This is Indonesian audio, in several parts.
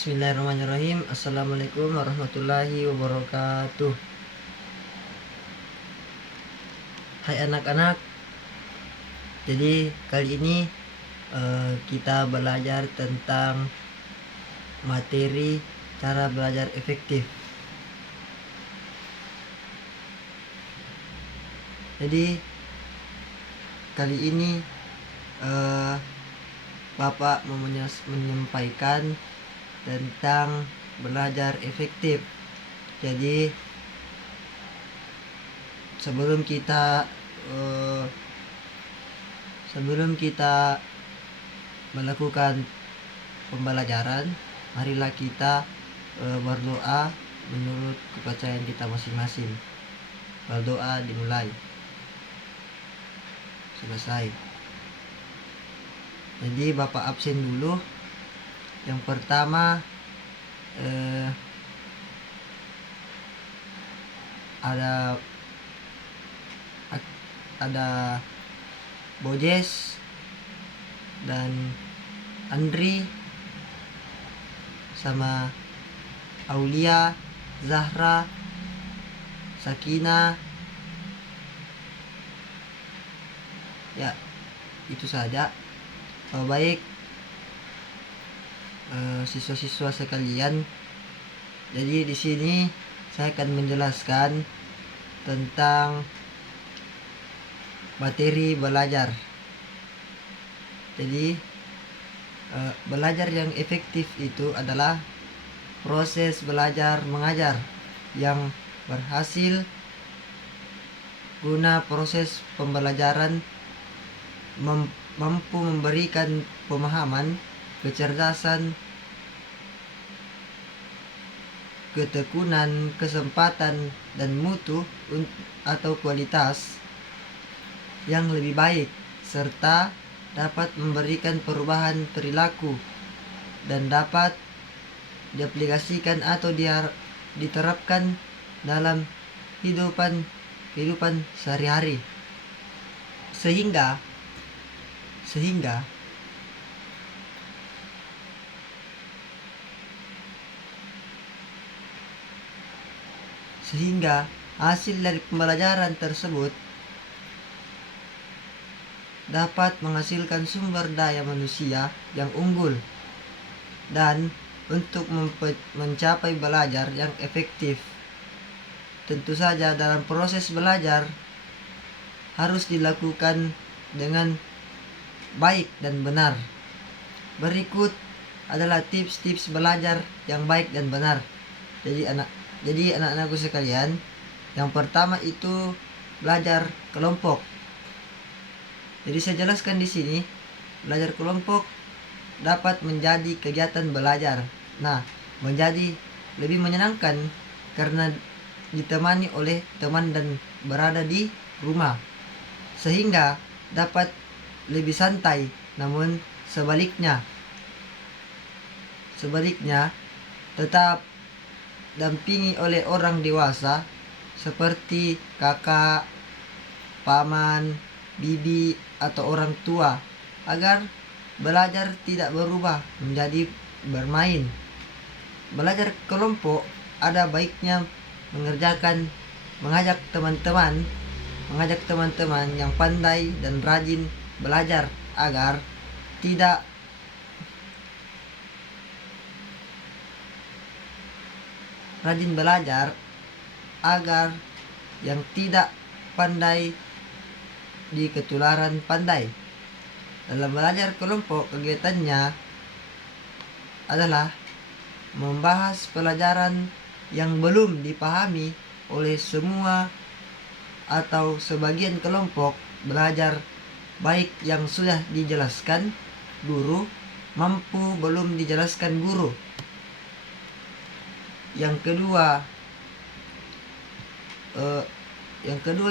Bismillahirrahmanirrahim. Assalamualaikum warahmatullahi wabarakatuh. Hai anak-anak. Jadi kali ini kita belajar tentang materi cara belajar efektif. Jadi kali ini Bapak mau menyampaikan tentang belajar efektif. Jadi sebelum kita melakukan pembelajaran, marilah kita berdoa menurut kepercayaan kita masing-masing. Berdoa dimulai. Selesai. Jadi Bapak absen dulu. Yang pertama ada Bojes dan Andri sama Aulia, Zahra, Sakina. Ya, itu saja. Baik siswa-siswa sekalian. Jadi di sini saya akan menjelaskan tentang materi belajar. Jadi belajar yang efektif itu adalah proses belajar mengajar yang berhasil guna proses pembelajaran mampu memberikan pemahaman, kecerdasan, ketekunan, kesempatan, dan mutu atau kualitas yang lebih baik, serta dapat memberikan perubahan perilaku dan dapat diaplikasikan atau diterapkan dalam kehidupan sehari-hari. Sehingga hasil dari pembelajaran tersebut dapat menghasilkan sumber daya manusia yang unggul. Dan untuk mencapai belajar yang efektif, tentu saja dalam proses belajar harus dilakukan dengan baik dan benar. Berikut adalah tips-tips belajar yang baik dan benar. Jadi anak-anakku sekalian, yang pertama itu belajar kelompok. Jadi saya jelaskan di sini, belajar kelompok dapat menjadi kegiatan belajar. Nah, menjadi lebih menyenangkan karena ditemani oleh teman dan berada di rumah, sehingga dapat lebih santai. Namun sebaliknya tetap dampingi oleh orang dewasa seperti kakak, paman, bibi, atau orang tua agar belajar tidak berubah menjadi bermain. Belajar kelompok ada baiknya mengajak teman-teman yang pandai dan rajin belajar agar yang tidak pandai di ketularan pandai. Dalam belajar kelompok, kegiatannya adalah membahas pelajaran yang belum dipahami oleh semua atau sebagian kelompok. Belajar baik yang sudah dijelaskan guru mampu belum dijelaskan guru. Yang kedua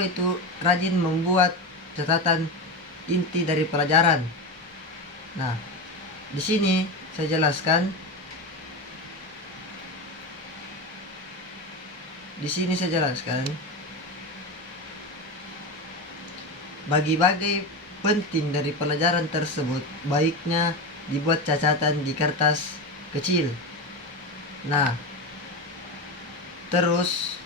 itu rajin membuat catatan inti dari pelajaran. Nah, di sini saya jelaskan. Bagi-bagi penting dari pelajaran tersebut baiknya dibuat catatan di kertas kecil Nah, terus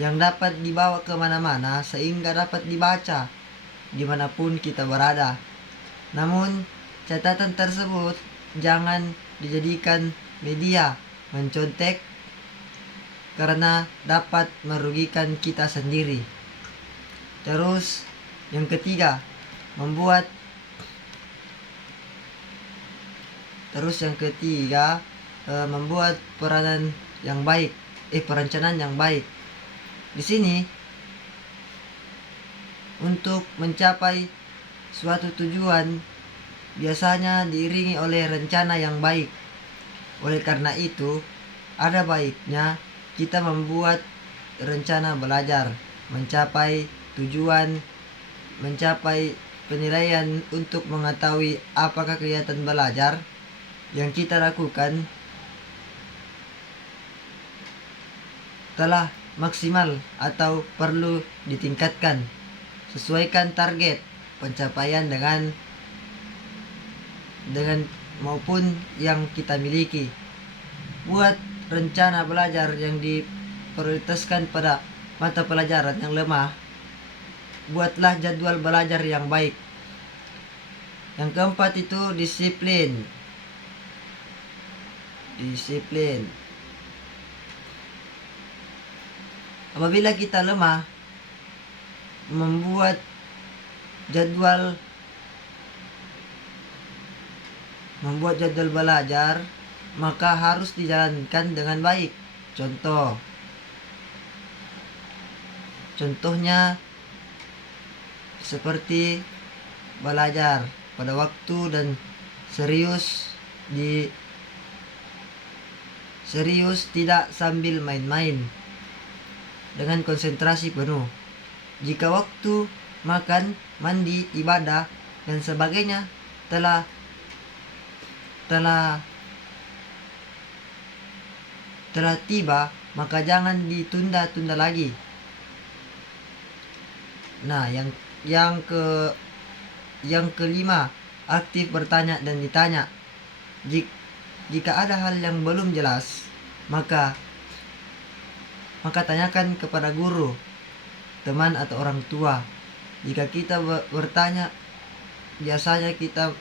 yang dapat dibawa kemana-mana sehingga dapat dibaca dimanapun kita berada. Namun, catatan tersebut jangan dijadikan media mencontek karena dapat merugikan kita sendiri. Terus, yang ketiga, membuat perencanaan yang baik. Di sini untuk mencapai suatu tujuan biasanya diiringi oleh rencana yang baik. Oleh karena itu, ada baiknya kita membuat rencana belajar, mencapai tujuan, mencapai penilaian untuk mengetahui apakah kegiatan belajar yang kita lakukan telah maksimal atau perlu ditingkatkan. Sesuaikan target pencapaian dengan maupun yang kita miliki. Buat rencana belajar yang diprioritaskan pada mata pelajaran yang lemah. Buatlah jadwal belajar yang baik. Yang keempat itu disiplin. Apabila kita lemah membuat jadwal belajar, maka harus dijalankan dengan baik. Contohnya seperti belajar pada waktu dan serius, tidak sambil main-main, dengan konsentrasi penuh. Jika waktu makan, mandi, ibadah dan sebagainya telah tiba, maka jangan ditunda-tunda lagi. Nah, yang kelima, aktif bertanya dan ditanya. Jika ada hal yang belum jelas, maka tanyakan kepada guru, teman atau orang tua. Jika kita bertanya, biasanya kita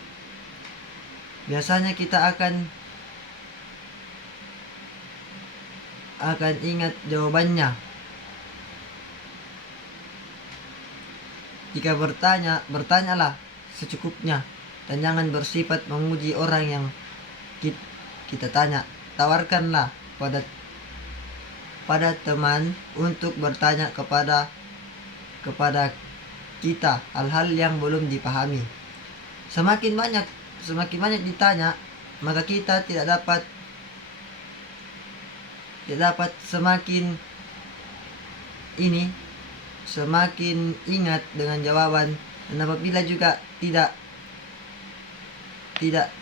akan ingat jawabannya. Jika bertanyalah secukupnya dan jangan bersifat memuji orang yang kita tanya. Tawarkanlah pada teman untuk bertanya kepada kita hal-hal yang belum dipahami. Semakin banyak ditanya, maka kita tidak dapat semakin ingat dengan jawaban. Dan apabila juga tidak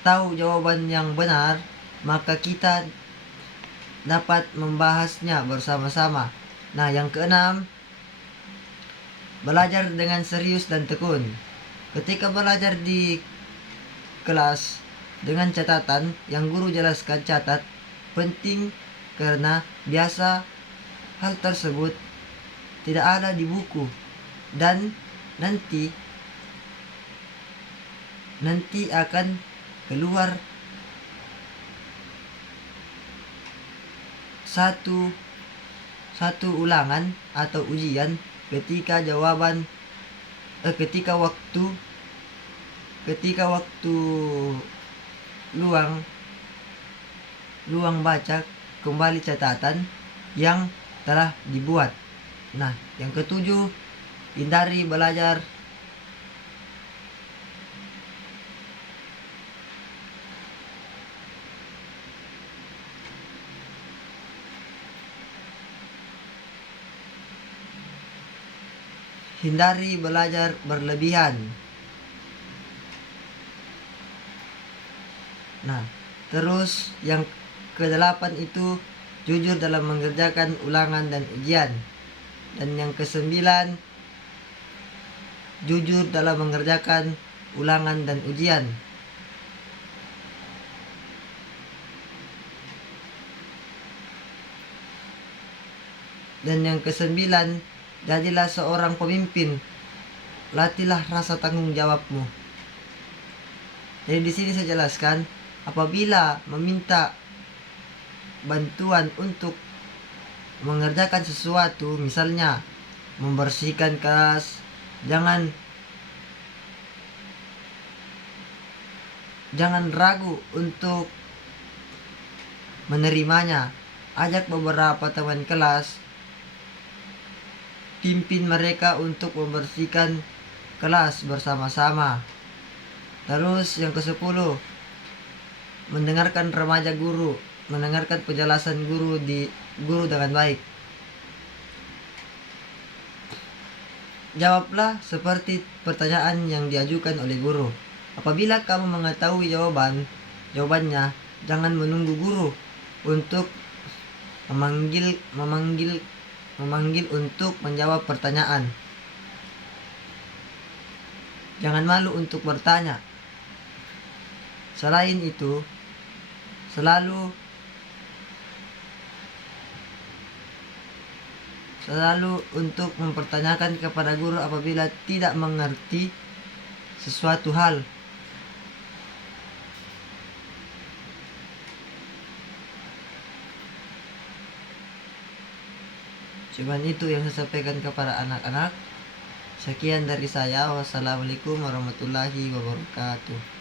tahu jawaban yang benar, maka kita dapat membahasnya bersama-sama. Nah, yang keenam, belajar dengan serius dan tekun. Ketika belajar di kelas dengan catatan yang guru jelaskan, catat. Penting karena biasa hal tersebut tidak ada di buku dan nanti akan keluar satu ulangan atau ujian ketika waktu luang baca kembali catatan yang telah dibuat. Nah, yang ketujuh, hindari belajar berlebihan. Nah, terus yang kedelapan itu jujur dalam mengerjakan ulangan dan ujian. Dan yang kesembilan, jujur dalam mengerjakan ulangan dan ujian. Dan yang kesembilan, jadilah seorang pemimpin. Latihlah rasa tanggung jawabmu. Jadi di sini saya jelaskan, apabila meminta bantuan untuk mengerjakan sesuatu, misalnya membersihkan kelas, jangan ragu untuk menerimanya. Ajak beberapa teman kelas, pimpin mereka untuk membersihkan kelas bersama-sama. Terus yang ke-10, mendengarkan remaja guru, mendengarkan penjelasan guru dengan baik. Jawablah seperti pertanyaan yang diajukan oleh guru. Apabila kamu mengetahui jawabannya, jangan menunggu guru untuk memanggil untuk menjawab pertanyaan. Jangan malu untuk bertanya. Selain itu, selalu untuk mempertanyakan kepada guru apabila tidak mengerti sesuatu hal. Cuman itu yang saya sampaikan kepada anak-anak. Sekian dari saya. Wassalamualaikum warahmatullahi wabarakatuh.